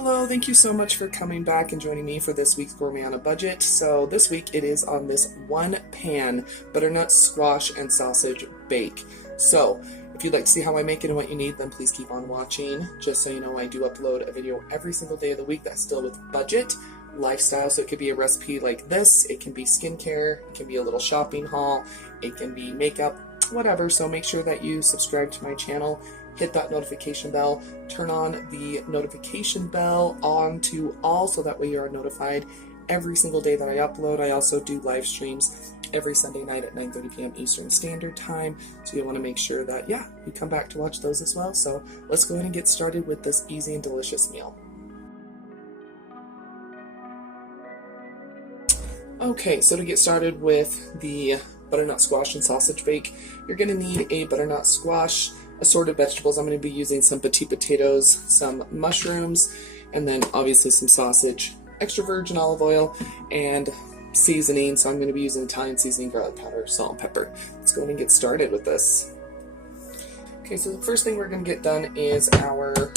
Hello, thank you so much for coming back and joining me for this week's Gourmet on a Budget. So this week it is on this one pan butternut squash and sausage bake. So if you'd like to see how I make it and what you need, then please keep on watching. Just so you know, I do upload a video every single day of the week that's still with budget, lifestyle. So it could be a recipe like this, it can be skincare, it can be a little shopping haul, it can be makeup, whatever. So make sure that you subscribe to my channel, hit that notification bell, turn on the notification bell on to all so that way you are notified every single day that I upload. I also do live streams every Sunday night at 9:30 p.m. Eastern Standard Time, so you want to make sure that, you come back to watch those as well. So let's go ahead and get started with this easy and delicious meal. Okay, so to get started with the butternut squash and sausage bake, you're going to need a butternut squash, assorted vegetables. I'm going to be using some petite potatoes, some mushrooms, and then obviously some sausage, extra virgin olive oil, and seasoning. So I'm going to be using Italian seasoning, garlic powder, salt, and pepper. Let's go ahead and get started with this. Okay, so the first thing we're going to get done is our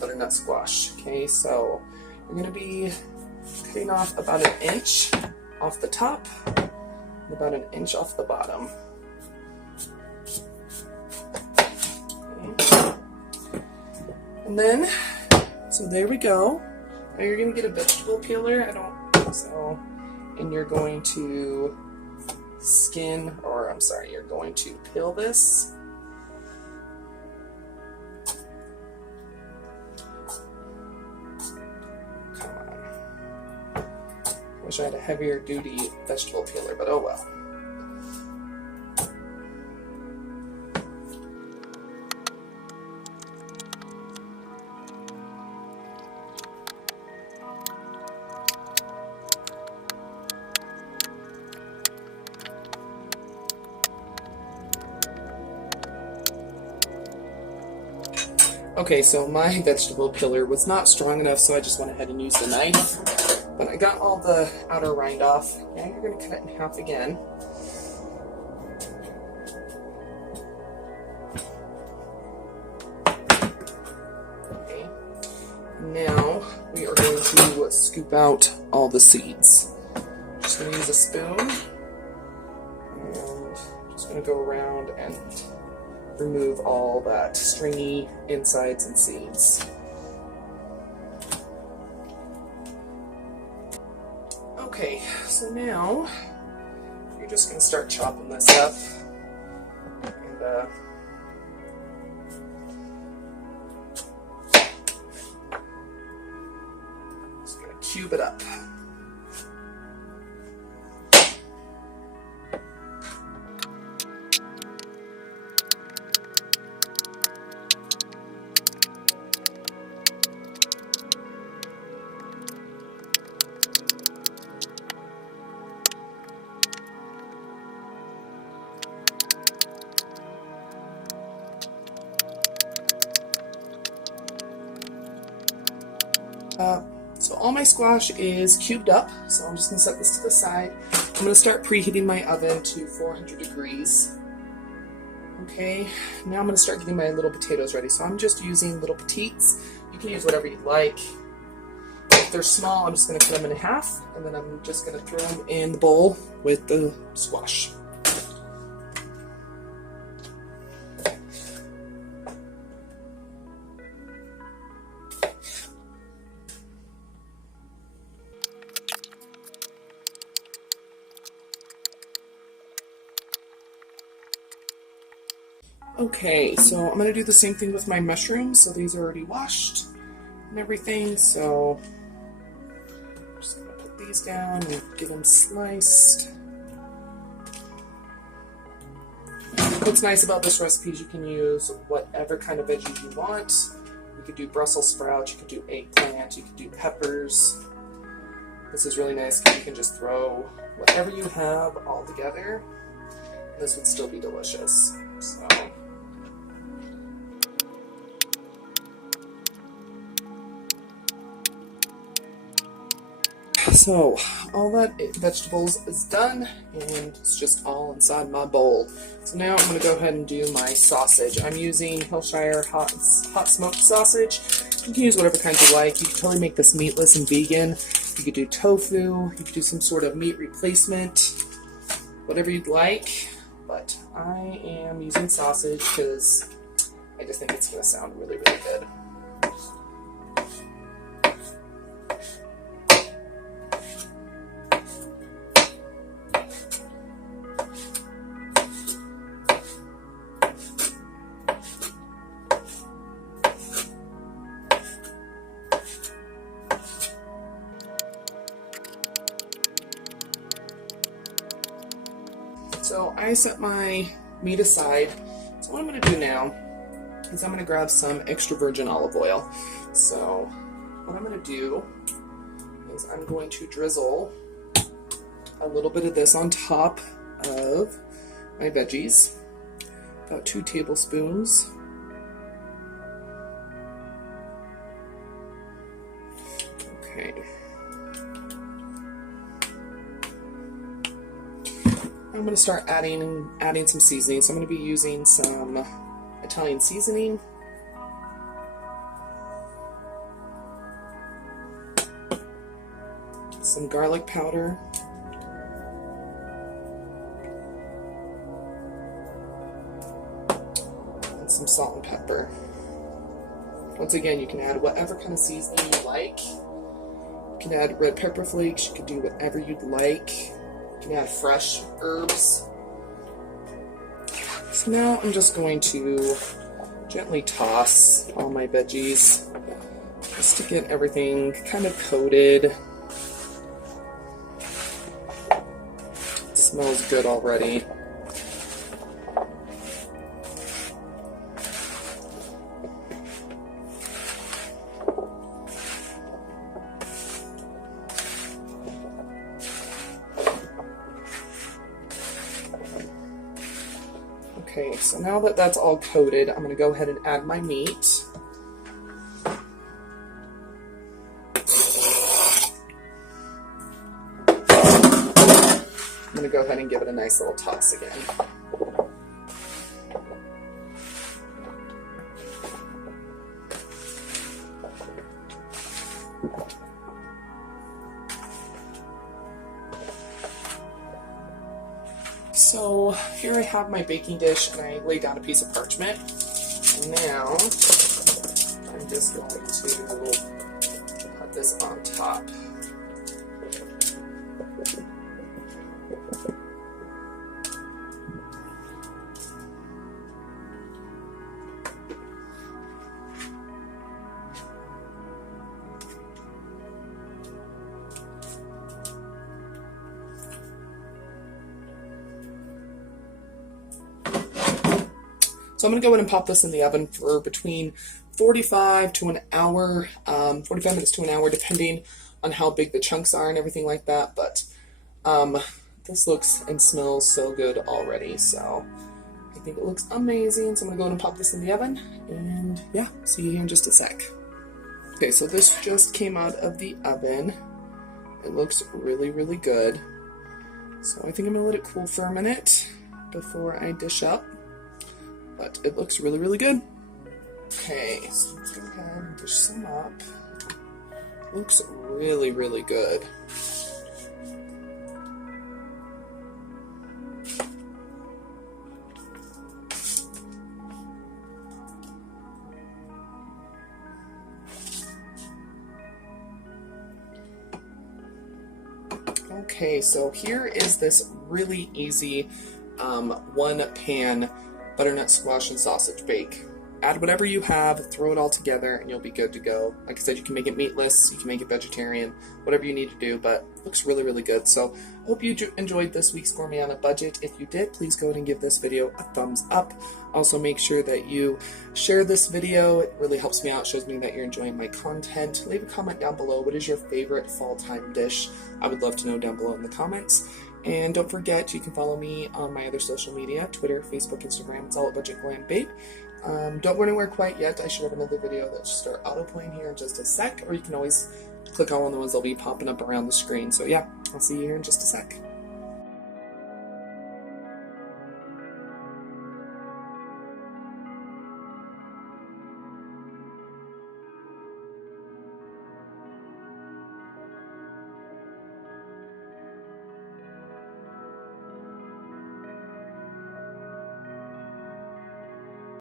butternut squash. Okay, so we're going to be cutting off about an inch off the top and about an inch off the bottom. And then, so there we go. Now you're going to get a vegetable peeler. And you're going to you're going to peel this. Come on. Wish I had a heavier duty vegetable peeler, but oh well. Okay, so my vegetable peeler was not strong enough, so I just went ahead and used a knife. But I got all the outer rind off. Now you're going to cut it in half again. Okay. Now we are going to scoop out all the seeds. Just going to use a spoon. And just going to go around and remove all that stringy insides and seeds. Okay, so now you're just going to start chopping this up, and just going to cube it up. So all my squash is cubed up, so I'm just going to set this to the side. I'm going to start preheating my oven to 400 degrees. Okay, now I'm going to start getting my little potatoes ready. So I'm just using little petites. You can use whatever you like. If they're small, I'm just going to cut them in half, and then I'm just going to throw them in the bowl with the squash. Okay, so I'm going to do the same thing with my mushrooms. So these are already washed and everything. So I'm just going to put these down and get them sliced. What's nice about this recipe is you can use whatever kind of veggies you want. You could do Brussels sprouts, you could do eggplant, you could do peppers. This is really nice because you can just throw whatever you have all together. And this would still be delicious. So So all that vegetables is done, and it's just all inside my bowl. So now I'm going to go ahead and do my sausage. I'm using Hillshire hot smoked sausage. You can use whatever kinds you like. You can totally make this meatless and vegan. You could do tofu. You could do some sort of meat replacement. Whatever you'd like. But I am using sausage because I just think it's going to sound really, really good. So I set my meat aside. So what I'm going to do now is I'm going to grab some extra virgin olive oil. So what I'm going to do is I'm going to drizzle a little bit of this on top of my veggies, about 2 tablespoons. Okay. I'm going to start adding some seasoning. So I'm going to be using some Italian seasoning. Some garlic powder. And some salt and pepper. Once again, you can add whatever kind of seasoning you like. You can add red pepper flakes. You can do whatever you'd like. You can add fresh herbs. So now I'm just going to gently toss all my veggies just to get everything kind of coated. It smells good already. Okay, so now that that's all coated, I'm going to go ahead and add my meat. I'm going to go ahead and give it a nice little toss again. So here I have my baking dish, and I laid down a piece of parchment. And now I'm just going to put this on top. So I'm going to go in and pop this in the oven for between 45 to an hour, 45 minutes to an hour, depending on how big the chunks are and everything like that. But this looks and smells so good already, so I think it looks amazing. So I'm going to go in and pop this in the oven, and yeah, see you here in just a sec. Okay, so this just came out of the oven. It looks really, really good. So I think I'm going to let it cool for a minute before I dish up. But it looks really, really good. Okay, so let's go ahead and dish some up. Looks really, really good. Okay, so here is this really easy one pan butternut squash and sausage bake. Add whatever you have, throw it all together, and you'll be good to go. Like I said, you can make it meatless, you can make it vegetarian, whatever you need to do, but it looks really, really good. So I hope you enjoyed this week's Gourmet on a Budget. If you did, please go ahead and give this video a thumbs up. Also, make sure that you share this video. It really helps me out, shows me that you're enjoying my content. Leave a comment down below. What is your favorite fall time dish? I would love to know down below in the comments. And don't forget, you can follow me on my other social media, Twitter, Facebook, Instagram. It's all at Budget Glam Babe. Don't go anywhere quite yet. I should have another video that should start auto-playing here in just a sec, or you can always click on one of the ones that'll be popping up around the screen. So yeah, I'll see you here in just a sec.